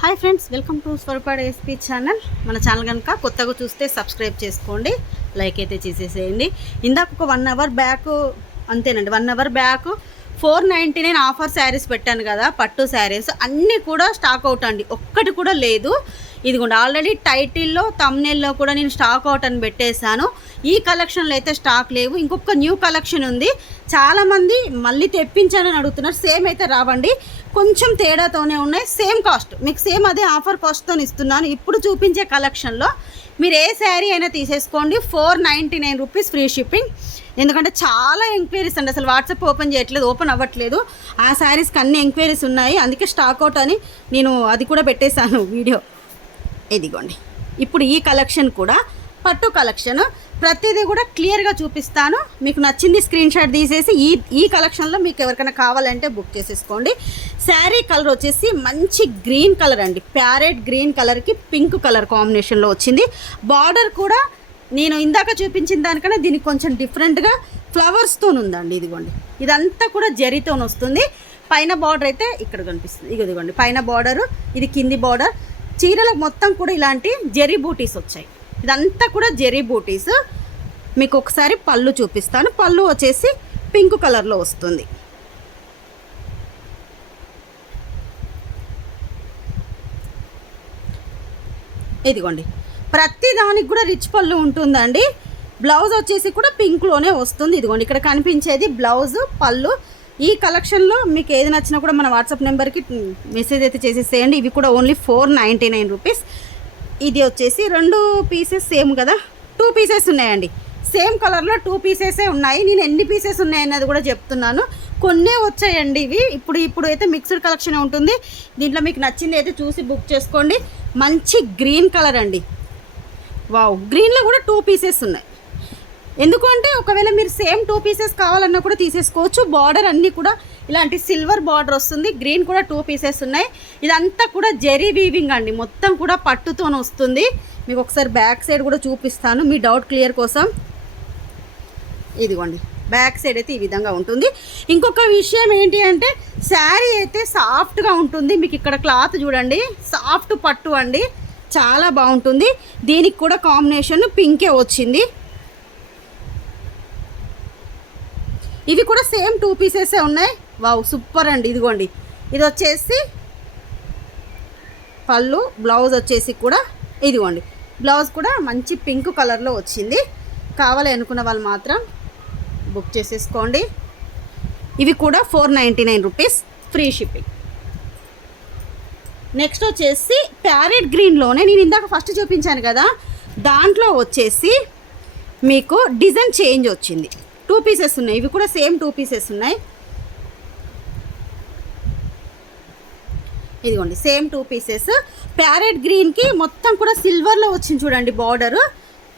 Hi friends welcome to Swarapada SP channel. మన channel కనుక కొత్తగా చూస్తే సబ్స్క్రైబ్ చేసుకోండి లైక్ అయితే చేసేసేయండి. ఇందాక ఒక వన్ అవర్ బ్యాక్ అంతేనండి one hour back four ninety nine offer sarees పెట్టాను కదా పట్టు శారీస్ అన్నీ కూడా స్టాక్ అవుట్ అండి. ఒక్కటి కూడా లేదు. ఇదిగోండి ఆల్రెడీ టైటిల్లో తమ్నెల్లో కూడా నేను స్టాక్ అవుట్ అని పెట్టేశాను. ఈ కలెక్షన్లో అయితే స్టాక్ లేవు. ఇంకొక న్యూ కలెక్షన్ ఉంది. చాలామంది మళ్ళీ తెప్పించానని అడుగుతున్నారు. సేమ్ అయితే రావండి. కొంచెం తేడాతోనే ఉన్నాయి. Same cost. మీకు సేమ్ అదే ఆఫర్ కాస్ట్తో ఇస్తున్నాను. ఇప్పుడు చూపించే కలెక్షన్లో మీరు ఏ శారీ అయినా తీసేసుకోండి. Four ninety nine rupees free shipping. ఎందుకంటే చాలా ఎంక్వైరీస్ అండి. అసలు వాట్సాప్ ఓపెన్ చేయట్లేదు ఓపెన్ అవ్వట్లేదు. ఆ శారీస్కి అన్ని ఎంక్వైరీస్ ఉన్నాయి. అందుకే స్టాక్ అవుట్ అని నేను అది కూడా పెట్టేశాను వీడియో. ఇదిగోండి. ఇప్పుడు ఈ కలెక్షన్ కూడా పట్టు కలెక్షన్. ప్రతిదీ కూడా క్లియర్గా చూపిస్తాను. మీకు నచ్చింది స్క్రీన్ షాట్ తీసేసి ఈ ఈ కలెక్షన్లో మీకు ఎవరికైనా కావాలంటే బుక్ చేసేసుకోండి. శారీ కలర్ వచ్చేసి మంచి గ్రీన్ కలర్ అండి. ప్యారెట్ గ్రీన్ కలర్కి పింక్ కలర్ కాంబినేషన్లో వచ్చింది. బార్డర్ కూడా నేను ఇందాక చూపించిన దానికన్నా దీనికి కొంచెం డిఫరెంట్గా ఫ్లవర్స్తో ఉందండి ఇదిగోండి. ఇదంతా కూడా జరీతో వస్తుంది. పైన బార్డర్ అయితే ఇక్కడ కనిపిస్తుంది. ఇగో ఇదిగోండి పైన బార్డరు ఇది కింది బార్డర్. చీరలకు మొత్తం కూడా ఇలాంటి జెరీ బూటీస్ వచ్చాయి. ఇదంతా కూడా జెరీ బూటీస్. మీకు ఒకసారి పళ్ళు చూపిస్తాను. పళ్ళు వచ్చేసి పింక్ కలర్లో వస్తుంది. ఇదిగోండి. ప్రతి దానికి కూడా రిచ్ పళ్ళు ఉంటుందండి. బ్లౌజ్ వచ్చేసి కూడా పింక్లోనే వస్తుంది. ఇదిగోండి ఇక్కడ కనిపించేది బ్లౌజ్ పళ్ళు. ఈ కలెక్షన్లో మీకు ఏది నచ్చినా కూడా మన వాట్సాప్ నెంబర్కి మెసేజ్ అయితే చేసేసేయండి. ఇవి కూడా only four ninety nine rupees ఇది వచ్చేసి రెండు పీసెస్ సేమ్ కదా? టూ పీసెస్ ఉన్నాయండి. సేమ్ కలర్లో టూ పీసెసే ఉన్నాయి. నేను ఎన్ని పీసెస్ ఉన్నాయన్నది కూడా చెప్తున్నాను. కొన్నే వచ్చాయండి ఇవి. ఇప్పుడు ఇప్పుడు అయితే మిక్స్డ్ కలెక్షన్ ఉంటుంది. దీంట్లో మీకు నచ్చింది అయితే చూసి బుక్ చేసుకోండి. మంచి గ్రీన్ కలర్ అండి. వావ్! గ్రీన్లో కూడా టూ పీసెస్ ఉన్నాయి. ఎందుకంటే ఒకవేళ మీరు సేమ్ టూ పీసెస్ కావాలన్నా కూడా తీసేసుకోవచ్చు. బార్డర్ అన్నీ కూడా ఇలాంటి సిల్వర్ బార్డర్ వస్తుంది. గ్రీన్ కూడా టూ పీసెస్ ఉన్నాయి. ఇదంతా కూడా జెరీ వీవింగ్ అండి. మొత్తం కూడా పట్టుతో వస్తుంది. మీకు ఒకసారి బ్యాక్ సైడ్ కూడా చూపిస్తాను. మీ డౌట్ క్లియర్ కోసం. ఇదిగోండి బ్యాక్ సైడ్ అయితే ఈ విధంగా ఉంటుంది. ఇంకొక విషయం ఏంటి అంటే శారీ అయితే సాఫ్ట్గా ఉంటుంది. మీకు ఇక్కడ క్లాత్ చూడండి సాఫ్ట్ పట్టు అండి. చాలా బాగుంటుంది. దీనికి కూడా కాంబినేషన్ పింకే వచ్చింది. ఇవి కూడా సేమ్ టూ పీసెసే ఉన్నాయి. వావ్ సూపర్ అండి. ఇదిగోండి ఇది వచ్చేసి పళ్ళు బ్లౌజ్ వచ్చేసి కూడా ఇదిగోండి. బ్లౌజ్ కూడా మంచి పింక్ కలర్లో వచ్చింది. కావాలి అనుకున్న వాళ్ళు మాత్రం బుక్ చేసేసుకోండి. ఇవి కూడా four ninety nine rupees free shipping. Next వచ్చేసి ప్యారెట్ గ్రీన్లోనే నేను ఇందాక ఫస్ట్ చూపించాను కదా దాంట్లో వచ్చేసి మీకు డిజైన్ చేంజ్ వచ్చింది. టూ పీసెస్ ఉన్నాయి ఇవి కూడా సేమ్ టూ పీసెస్ ఉన్నాయి. ఇదిగోండి సేమ్ టూ పీసెస్. ప్యారెట్ గ్రీన్కి మొత్తం కూడా సిల్వర్లో వచ్చింది చూడండి బార్డరు.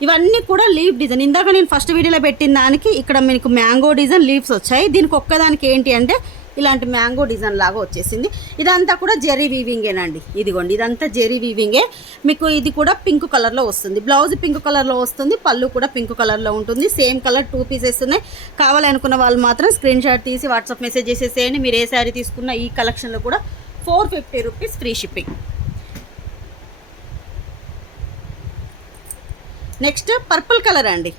ఇవన్నీ కూడా లీఫ్ డిజైన్. ఇందాక నేను ఫస్ట్ వీడియోలో పెట్టిన దానికి ఇక్కడ మీకు మ్యాంగో డిజైన్ లీవ్స్ వచ్చాయి. దీనికి ఒక్కదానికి ఏంటి అంటే ఇలాంటి మ్యాంగో డిజైన్ లాగా వచ్చేసింది. ఇదంతా కూడా జెరీ వీవింగేనండి ఇదిగోండి ఇదంతా జెరీ వీవింగే మీకు ఇది కూడా పింక్ కలర్లో వస్తుంది. బ్లౌజ్ పింక్ కలర్లో వస్తుంది పళ్ళు కూడా పింక్ కలర్లో ఉంటుంది. సేమ్ కలర్ టూ పీసెస్ ఉన్నాయి. కావాలనుకున్న వాళ్ళు మాత్రం స్క్రీన్ షాట్ తీసి వాట్సాప్ మెసేజ్ చేసేసేయండి. మీరు ఏ శారీ తీసుకున్న ఈ కలెక్షన్లో కూడా four fifty rupees free shipping next purple colour అండి.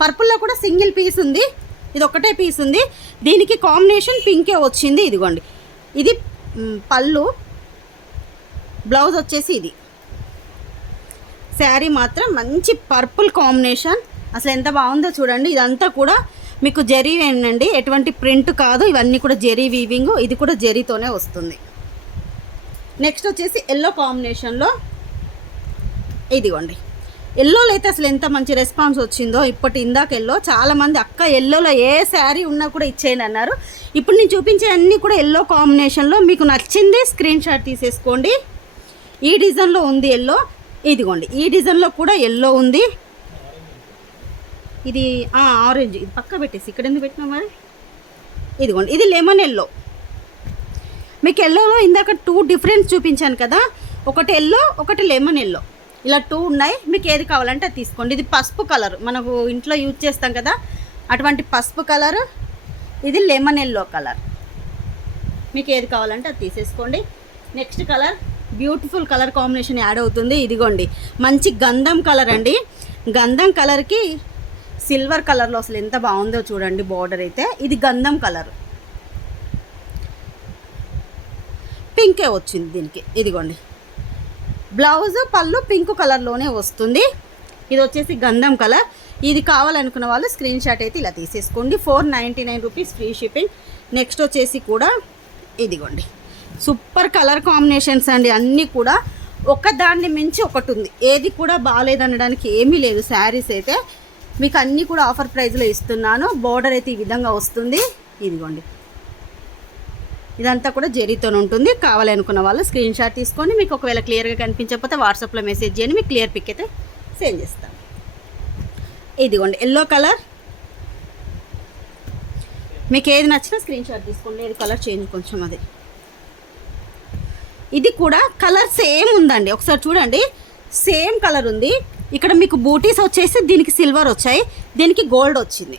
పర్పుల్లో కూడా సింగిల్ పీస్ ఉంది. ఇది ఒకటే పీస్ ఉంది. దీనికి కాంబినేషన్ పింకే వచ్చింది ఇదిగోండి. ఇది పళ్ళు. బ్లౌజ్ వచ్చేసి ఇది. శారీ మాత్రం మంచి పర్పుల్ కాంబినేషన్. అసలు ఎంత బాగుందో చూడండి. ఇదంతా కూడా మీకు జరీ ఏంటండి ఎటువంటి ప్రింట్ కాదు. ఇవన్నీ కూడా జెరీ వీవింగ్. ఇది కూడా జెరీతోనే వస్తుంది. నెక్స్ట్ వచ్చేసి ఎల్లో కాంబినేషన్లో ఇదిగోండి. ఎల్లోలో అయితే అసలు ఎంత మంచి రెస్పాన్స్ వచ్చిందో ఇప్పటి ఇందాక ఎల్లో చాలామంది అక్క ఎల్లోలో ఏ శారీ ఉన్నా కూడా ఇచ్చేయండి అన్నారు. ఇప్పుడు నేను చూపించే అన్నీ కూడా ఎల్లో కాంబినేషన్లో మీకు నచ్చింది స్క్రీన్ షాట్ తీసేసుకోండి. ఈ డిజైన్లో ఉంది ఎల్లో ఇదిగోండి ఈ డిజైన్లో కూడా ఎల్లో ఉంది. ఇది ఆరెంజ్ ఇది పక్క పెట్టేసి ఇక్కడ ఎందుకు పెట్టినా మరి? ఇదిగోండి ఇది లెమన్ ఎల్లో మీకు ఎల్లోలో ఇందాక టూ డిఫరెన్స్ చూపించాను కదా. ఒకటి ఎల్లో ఒకటి లెమన్ ఎల్లో ఇలా టూ ఉన్నాయి. మీకు ఏది కావాలంటే అది తీసుకోండి. ఇది పసుపు కలర్. మనకు ఇంట్లో యూజ్ చేస్తాం కదా అటువంటి పసుపు కలర్ ఇది లెమన్ ఎల్లో కలర్. మీకు ఏది కావాలంటే అది తీసేసుకోండి. Next colour beautiful colour combination add అవుతుంది. ఇదిగోండి. మంచి గంధం కలర్ అండి. గంధం కలర్కి సిల్వర్ కలర్లో అసలు ఎంత బాగుందో చూడండి బార్డర్ అయితే. ఇది గంధం కలర్. పింకే వచ్చింది దీనికి. ఇదిగోండి. బ్లౌజ్ పళ్ళు పింక్ కలర్లోనే వస్తుంది. ఇది వచ్చేసి గంధం కలర్. ఇది కావాలనుకున్న వాళ్ళు స్క్రీన్ షాట్ అయితే ఇలా తీసేసుకోండి. Four ninety nine rupees free shipping next వచ్చేసి కూడా ఇదిగోండి. సూపర్ కలర్ కాంబినేషన్స్ అండి. అన్నీ కూడా ఒకదాన్ని మించి ఒకటి ఉంది. ఏది కూడా బాగాలేదనడానికి ఏమీ లేదు. శారీస్ అయితే మీకు అన్నీ కూడా ఆఫర్ ప్రైస్లో ఇస్తున్నాను. బోర్డర్ అయితే ఈ విధంగా వస్తుంది. ఇదిగోండి. ఇదంతా కూడా జెరీతో ఉంటుంది. కావాలనుకున్న వాళ్ళు స్క్రీన్ షాట్ తీసుకొని మీకు ఒకవేళ క్లియర్గా కనిపించకపోతే వాట్సాప్లో మెసేజ్ చేయండి మీకు క్లియర్ పిక్ అయితే సెండ్ చేస్తాను ఇదిగోండి ఎల్లో కలర్. మీకు ఏది నచ్చినా స్క్రీన్ షాట్ తీసుకోండి. ఏది కలర్ చేంజ్ కొంచెం అది. ఇది కూడా కలర్ సేమ్ ఉందండి. ఒకసారి చూడండి. సేమ్ కలర్ ఉంది. ఇక్కడ మీకు బూటీస్ వచ్చేసి దీనికి సిల్వర్ వచ్చాయి. దీనికి గోల్డ్ వచ్చింది.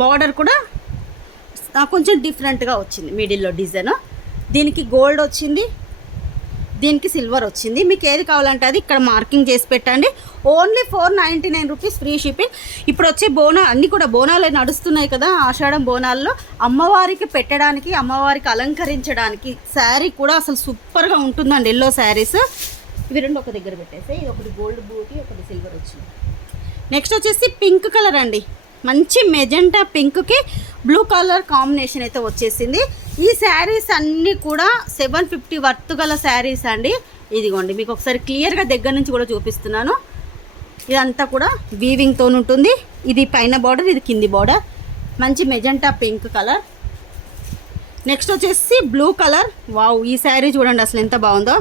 బార్డర్ కూడా నాకు కొంచెం డిఫరెంట్గా వచ్చింది మిడిల్లో డిజైన్ దీనికి గోల్డ్ వచ్చింది దీనికి సిల్వర్ వచ్చింది. మీకు ఏది కావాలంటే అది ఇక్కడ మార్కింగ్ చేసి పెట్టండి. Only four ninety nine rupees free shipping ఇప్పుడు వచ్చే బోనా అన్నీ కూడా బోనాలు నడుస్తున్నాయి కదా ఆషాఢం బోనాల్లో. అమ్మవారికి పెట్టడానికి అమ్మవారికి అలంకరించడానికి శారీ కూడా అసలు సూపర్గా ఉంటుందండి ఎల్లో శారీస్. ఇవి రెండు ఒక దగ్గర పెట్టేసి ఇది ఒకటి గోల్డ్ బూటీ ఒకటి సిల్వర్ వచ్చింది. నెక్స్ట్ వచ్చేసి పింక్ కలర్ అండి. మంచి మెజెంటా పింక్కి బ్లూ కలర్ కాంబినేషన్ అయితే వచ్చేసింది. ఈ శారీస్ అన్నీ కూడా సెవెన్ ఫిఫ్టీ వర్త్ గల శారీస్ అండి. ఇదిగోండి మీకు ఒకసారి క్లియర్గా దగ్గర నుంచి కూడా చూపిస్తున్నాను. ఇదంతా కూడా వీవింగ్తో ఉంటుంది. ఇది పైన బార్డర్ ఇది కింది బార్డర్ మంచి మెజెంటా పింక్ కలర్ నెక్స్ట్ వచ్చేసి బ్లూ కలర్ వావ్ ఈ శారీ చూడండి అసలు ఎంత బాగుందో.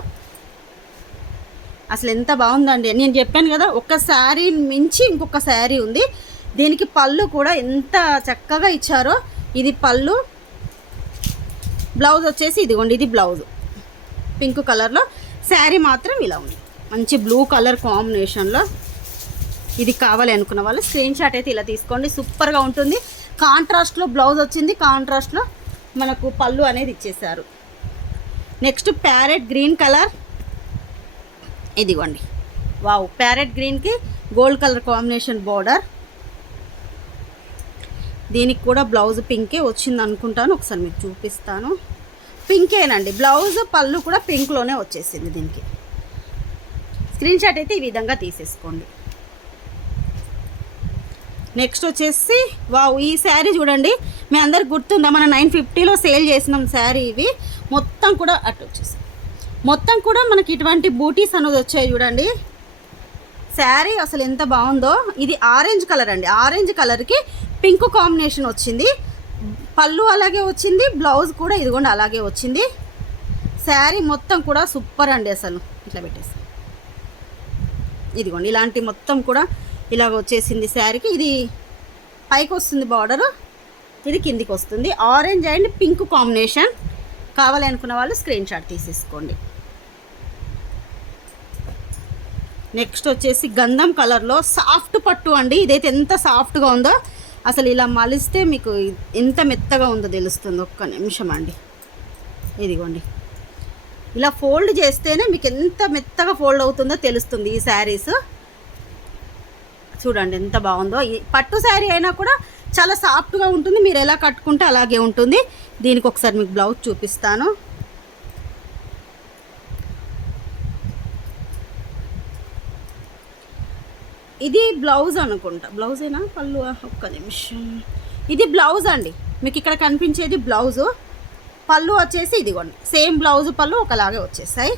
అసలు ఎంత బాగుందండి. నేను చెప్పాను కదా ఒక శారీ మించి ఇంకొక శారీ ఉంది. దీనికి పళ్ళు కూడా ఎంత చక్కగా ఇచ్చారో ఇది పళ్ళు. బ్లౌజ్ వచ్చేసి ఇదిగోండి ఇది బ్లౌజ్. పింక్ కలర్లో. శారీ మాత్రం ఇలా ఉంది. మంచి బ్లూ కలర్ కాంబినేషన్లో ఇది కావాలి అనుకున్న వాళ్ళు స్క్రీన్ షాట్ అయితే ఇలా తీసుకోండి. సూపర్గా ఉంటుంది. కాంట్రాస్ట్లో బ్లౌజ్ వచ్చింది. కాంట్రాస్ట్లో మనకు పళ్ళు అనేది ఇచ్చేసారు నెక్స్ట్ ప్యారెట్ గ్రీన్ కలర్. ఇదిగోండి. వావ్ ప్యారెట్ గ్రీన్కి గోల్డ్ కలర్ కాంబినేషన్ బోర్డర్. దీనికి కూడా బ్లౌజ్ పింకే వచ్చింది అనుకుంటాను ఒకసారి మీకు చూపిస్తాను. పింకేనండి. బ్లౌజ్ పళ్ళు కూడా పింక్లోనే వచ్చేసింది దీనికి. స్క్రీన్ షాట్ అయితే ఈ విధంగా తీసేసుకోండి. నెక్స్ట్ వచ్చేసి వావ్ ఈ శారీ చూడండి. మీ అందరికి గుర్తుందా? మన నైన్ ఫిఫ్టీలో సేల్ చేసినాం శారీ ఇవి. మొత్తం కూడా అటు వచ్చేసి మొత్తం కూడా మనకి ఇటువంటి బూటీస్ అనేది వచ్చాయి చూడండి. శారీ అసలు ఎంత బాగుందో. ఇది ఆరెంజ్ కలర్ అండి. ఆరెంజ్ కలర్కి పింక్ కాంబినేషన్ వచ్చింది. పళ్ళు అలాగే వచ్చింది. బ్లౌజ్ కూడా ఇదిగోండి అలాగే వచ్చింది. శారీ మొత్తం కూడా సూపర్ అండి అసలు. ఇట్లా పెట్టేసి. ఇదిగోండి ఇలాంటి మొత్తం కూడా ఇలాగ వచ్చేసింది శారీకి. ఇది పైకి వస్తుంది బార్డరు. ఇది కిందికి వస్తుంది. Orange and pink combination. కావాలి అనుకున్న వాళ్ళు స్క్రీన్ షాట్ తీసేసుకోండి. నెక్స్ట్ వచ్చేసి గంధం కలర్లో సాఫ్ట్ పట్టు అండి. ఇదైతే ఎంత సాఫ్ట్గా ఉందో అసలు ఇలా మలిస్తే మీకు ఎంత మెత్తగా ఉందో తెలుస్తుంది. ఒక్క నిమిషం అండి. ఇదిగోండి. ఇలా ఫోల్డ్ చేస్తేనే మీకు ఎంత మెత్తగా ఫోల్డ్ అవుతుందో తెలుస్తుంది ఈ శారీస్. చూడండి ఎంత బాగుందో. ఈ పట్టు శారీ అయినా కూడా చాలా సాఫ్ట్గా ఉంటుంది. మీరు ఎలా కట్టుకుంటే అలాగే ఉంటుంది. దీనికి ఒకసారి మీకు బ్లౌజ్ చూపిస్తాను. ఇది బ్లౌజ్ అనుకుంటా. బ్లౌజేనా? పళ్ళు? ఒక్క నిమిషం. ఇది బ్లౌజ్ అండి. మీకు ఇక్కడ కనిపించేది బ్లౌజు. పళ్ళు వచ్చేసి ఇదిగోండి. సేమ్ బ్లౌజ్ పళ్ళు ఒకలాగే వచ్చేసాయి.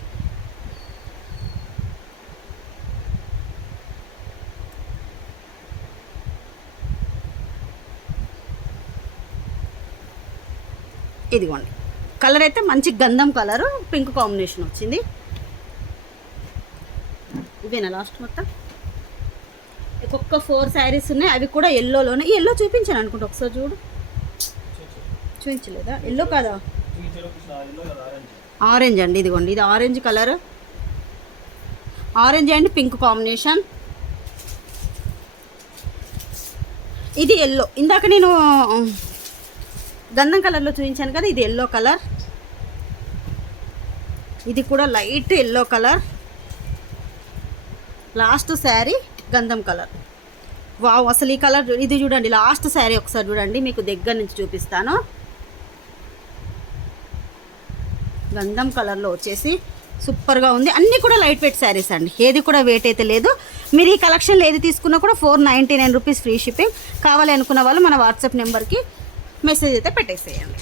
ఇదిగోండి. కలర్ అయితే మంచి గంధం కలరు. పింక్ కాంబినేషన్ వచ్చింది. ఇవేనా లాస్ట్ మొత్తం? ఒక్కొక్క ఫోర్ శారీస్ ఉన్నాయి అవి కూడా ఎల్లోలోనే ఎల్లో చూపించాను అనుకుంటా ఒకసారి చూడు. చూపించలేదా? ఎల్లో కాదా? ఆరెంజ్ అండి ఇదిగోండి. ఇది orange colour orange and pink combination ఇది ఎల్లో ఇందాక నేను గంధం కలర్లో చూపించాను కదా ఇది ఎల్లో కలర్ ఇది కూడా light yellow colour last sari గంధం కలర్. వావ్ అసలు ఈ కలర్ ఇది చూడండి లాస్ట్ శారీ ఒకసారి చూడండి మీకు దగ్గర నుంచి చూపిస్తాను. గంధం కలర్లో వచ్చేసి సూపర్గా ఉంది. అన్నీ కూడా లైట్ వెయిట్ శారీస్ అండి. ఏది కూడా వెయిట్ అయితే లేదు. మీరు ఈ కలెక్షన్లో ఏది తీసుకున్నా కూడా four ninety nine rupees free shipping. కావాలి అనుకున్న వాళ్ళు మన వాట్సాప్ నెంబర్కి మెసేజ్ అయితే పెట్టేసేయండి.